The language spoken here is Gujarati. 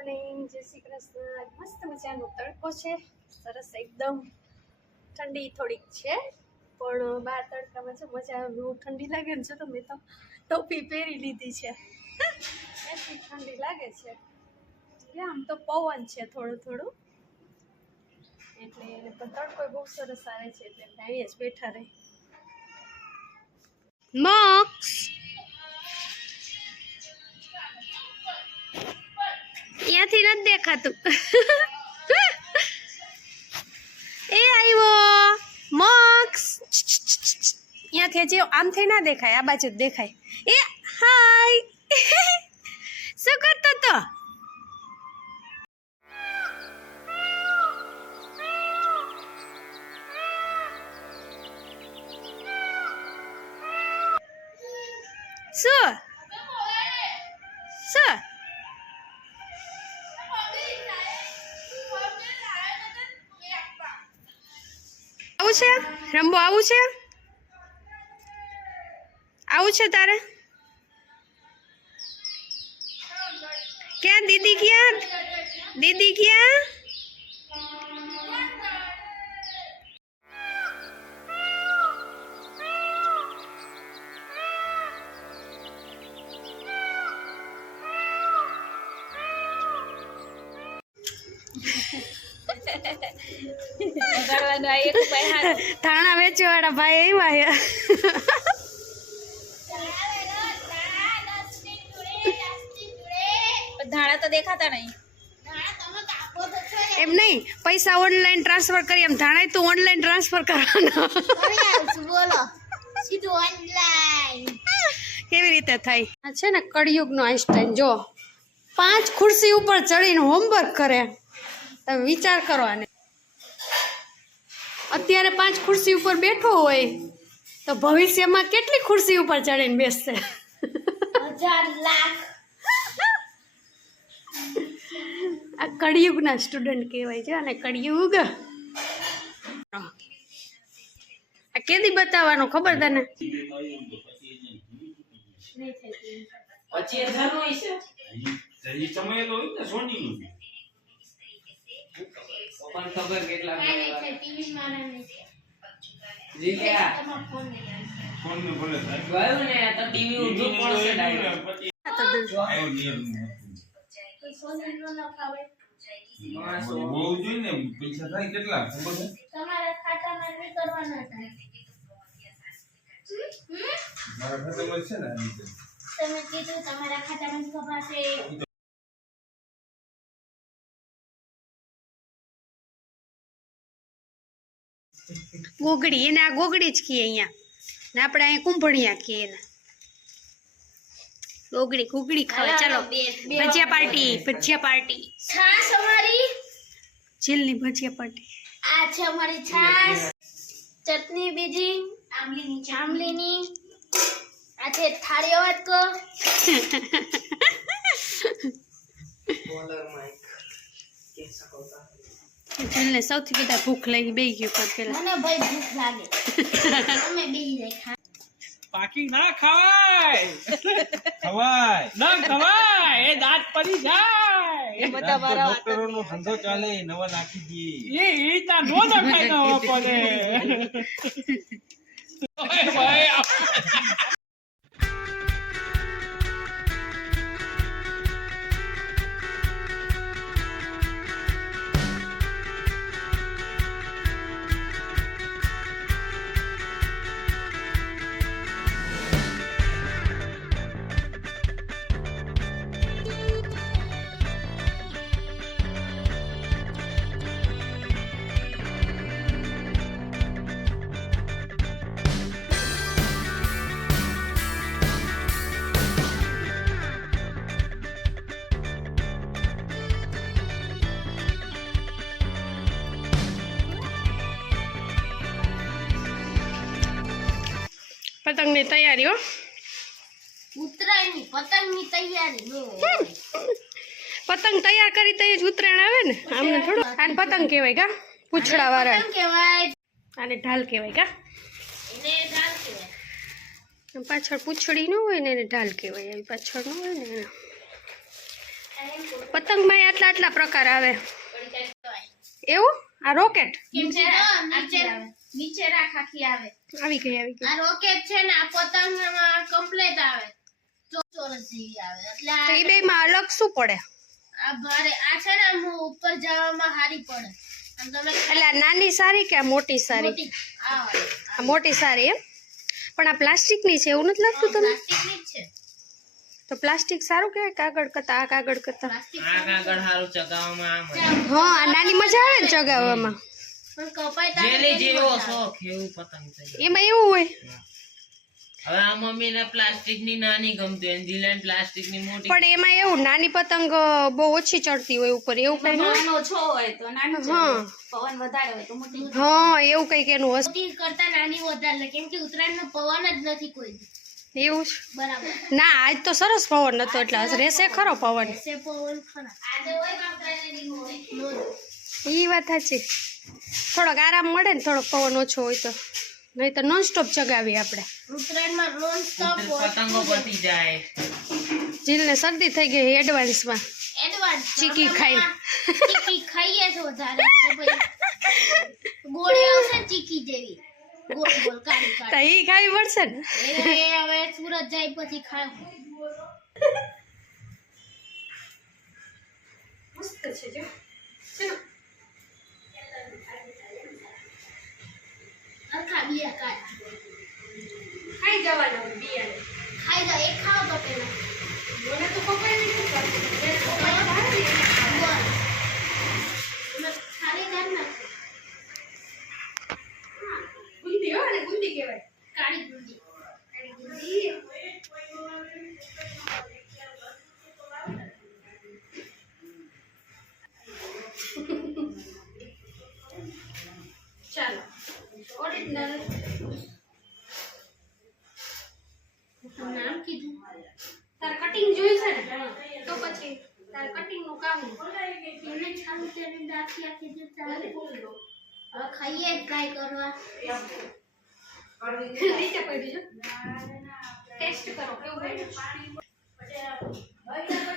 મોર્નિંગ જય શ્રી કૃષ્ણ. મસ્ત મજાનો તડકો છે. સરસ એકદમ ઠંડી થોડીક છે, પણ બહાર તડકામાં છે મજા આવે. ઠંડી લાગે ને જો તો મેં તો ટોપી પહેરી લીધી છે. એટલી ઠંડી લાગે છે. એટલે આમ તો પવન છે થોડું થોડું. એટલે એને પણ તડકો બહુ સરસ આવે છે, એટલે આવીએ જ બેઠા રહી. મોક્સ ત્યાંથી નથી દેખાતું. એ આવ્યો મોક્સ અહીંયાથી હજી આમથી ના દેખાય, આ બાજુ દેખાય. એ, હાય. શું કરતો તો? શું? શું? આવું છે? રંબો આવું છે? આવું છે તારે? ક્યાં દીદી ક્યાં? દીદી ક્યાં? ધાણા વેચવા વાળા ભાઈ આવ્યા ધાણા તો દેખાતા નહીં. એમ નહીં પૈસા ઓનલાઈન ટ્રાન્સફર કરી એમ ધાણા તો ઓનલાઈન ટ્રાન્સફર કરવાના. બોલો. સીધું ઓનલાઈન કેવી રીતે થાય? આ છે ને કળિયુગનો આઈન્સ્ટાઈન જો. પાંચ ખુરશી ઉપર ચડીને હોમવર્ક કરે. તમે વિચાર કરો આને. અત્યારે પાંચ ખુરશી ઉપર બેઠો હોય તો ભવિષ્યમાં કેટલી ખુરશી ઉપર ચડીને બેસશે? આ કળિયુગના સ્ટુડન્ટ કહેવાય છે અને કળિયુગ. આ કેદી બતાવવાનું ખબર તને? પછી સમય તો હોય ને સોનીનું બી. પણ ખબર કેટલા તમારા ખાતામાં નહીં કરવાના મારા ખાતામાં છે ને તમે કીધું તમારા ખાતામાં કપાશે ગોગડી એને આ ગોગડી જ કહીએ અહીંયા. ને આપણે અહીંયા કુંભણિયા કહીએ એને. ગોગડી ગોગડી ખાવા. ચાલો ભજીયા પાર્ટી ભજીયા પાર્ટી. છાશ અમારી? જેલની ભજીયા પાર્ટી. આ છે અમારી છાશ. ચટણી બીજી. આમલીની જામલીની આ છે થાળીઓ વાટકો જેલને સૌથી બધા ભૂખ લાગી બે ગયું પર પેલા. મને ભાઈ ભૂખ લાગે. અમે બેહી જાય ખા. પાકી ના ખવાય. ખવાય. ના ખવાય. એ દાંત પડી જાય. ડોક્ટરોનો ધંધો ચાલે નવા નાખી દઈએ એ ઈ તા નો નખાય ના પડે ઓય ભાઈ. પતંગની તૈયારી હો. ઉત્તરાયણની પતંગની તૈયારી પતંગ તૈયાર કરી તો એ જ ઉત્તરાયણ આવે ને? આમને થોડું? આને પતંગ કહેવાય કા? પૂછડા વાળા. પતંગ કહેવાય. આને ઢાલ કહેવાય કા? એને દાળ કહેવાય. પાછળ પૂંછડી ન હોય ને એને ઢાલ કહેવાય. એવી પાછળ ન હોય ને એને. પતંગમાં આટલા આટલા પ્રકાર આવે. એવું? આ રોકેટ. નીચે નીચે રાખ. આખી આવે. આવી ગઈ આવી ગઈ. આ રોકેટ છે ને આ પતંગમાં કમ્પ્લીટ આવે. ચોરસ જેવી આવે. એટલે આ બે માં અલગ શું પડે? આ ભારે આ છે ને આમ ઉપર જવામાં હારી પડે. એટલે આ નાની સારી કે આ મોટી સારી? મોટી. આ આ મોટી સારી એમ? પણ આ પ્લાસ્ટિકની છે એવું નથી લાગતું તમને? પ્લાસ્ટિકની જ છે. તો પ્લાસ્ટિક સારું કે કાગળ કરતા આ કાગળ કરતા? આ કાગળ હારું ચગાવવામાં આમ હા આ નાની મજા આવે ને ચગાવવામાં. પણ જેલી જેવો શોખ એવું પતંગ એમાં એવું હોય. હવે આ મમ્મીને પ્લાસ્ટિક નાની ગમતી હોય જીલાને પ્લાસ્ટિક મોટી પણ એમાં એવું નાની પતંગ બહુ ઓછી ચડતી હોય ઉપર એવું કઈ પવન ઓછો હોય તો નાનું હા. પવન વધારે હોય તો મોટી હા એવું કંઈક એનું હશે. મોટી કરતા નાની વધારે કેમ કે પવન જ નથી કોઈ. એવું છે બરાબર. ના આજ તો સરસ પવન નતો એટલે આજ રહેશે ખરો પવન. પવન. ખરા. આજે હોય હોય. એ વાત સાચી. થોડોક આરામ મળે ને થોડોક પવન ઓછો હોય તો. નહીં તો નોન સ્ટોપ ચગાવીએ આપણે જીલને શરદી થઈ ગઈ એડવાન્સમાં એડવાન્સ ચીકી ખાઈ ચીકી ખાઈએ તો વધારે ગોળી આવશે ચીકી જેવી. ગોળ ગોળ કાળી તો ખાવી પડશે ને? એ હવે સુરત જાય પછી ખાવ. મસ્ત છે જો. અરખા ખાઈ જવાનું. ચાલો ઓરિજિનલ નામ કીધું તાર કટિંગ જોયું છે ને તો પછી તાર કટિંગનું કામ એને ચાલુ કરીને રાખી આપી દે ચાલે હવે ખાઈએ ટ્રાય કરવા નીચે પડી જો ટેસ્ટ કરો કેવું હોય